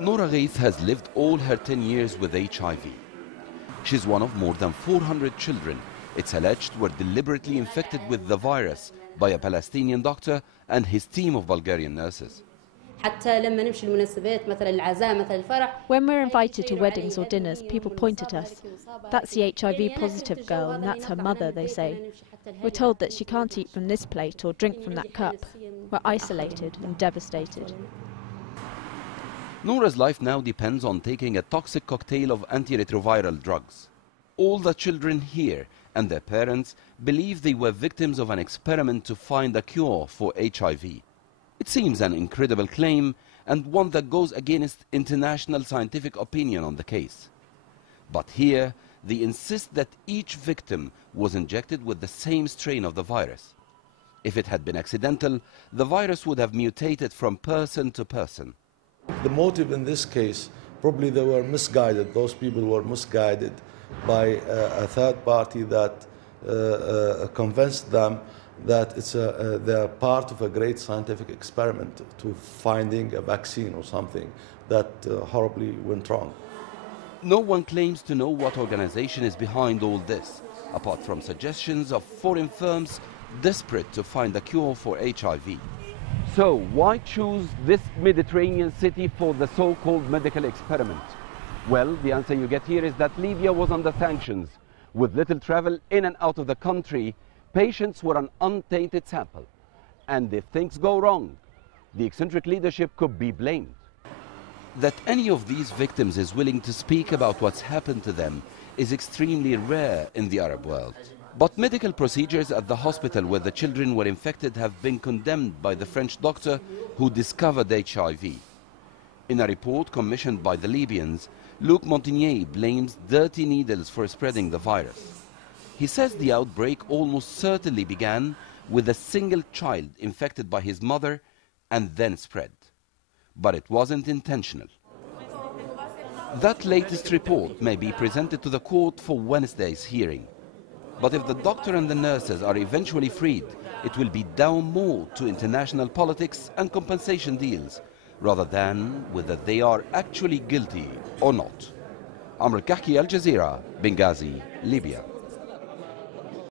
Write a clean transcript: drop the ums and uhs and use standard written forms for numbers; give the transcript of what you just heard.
Noura Ghaith has lived all her 10 years with HIV. She's one of more than 400 children, it's alleged, were deliberately infected with the virus by a Palestinian doctor and his team of Bulgarian nurses. When we're invited to weddings or dinners, people point at us. That's the HIV positive girl and that's her mother, they say. We're told that she can't eat from this plate or drink from that cup. We're isolated and devastated. Noura's life now depends on taking a toxic cocktail of antiretroviral drugs. All the children here and their parents believe they were victims of an experiment to find a cure for HIV. It seems an incredible claim and one that goes against international scientific opinion on the case. But here, they insist that each victim was injected with the same strain of the virus. If it had been accidental, the virus would have mutated from person to person. The motive in this case, probably they were misguided. Those people were misguided by a third party that convinced them that they're part of a great scientific experiment to finding a vaccine or something that horribly went wrong. No one claims to know what organization is behind all this, apart from suggestions of foreign firms desperate to find a cure for HIV. So why choose this Mediterranean city for the so-called medical experiment? Well, the answer you get here is that Libya was under sanctions. With little travel in and out of the country, patients were an untainted sample. And if things go wrong, the eccentric leadership could be blamed. That any of these victims is willing to speak about what's happened to them is extremely rare in the Arab world. But medical procedures at the hospital where the children were infected have been condemned by the French doctor who discovered HIV. In a report commissioned by the Libyans, Luc Montagnier blames dirty needles for spreading the virus. He says the outbreak almost certainly began with a single child infected by his mother and then spread. But it wasn't intentional. That latest report may be presented to the court for Wednesday's hearing. But if the doctor and the nurses are eventually freed, it will be down more to international politics and compensation deals, rather than whether they are actually guilty or not. El-Kahky, Al Jazeera, Benghazi, Libya.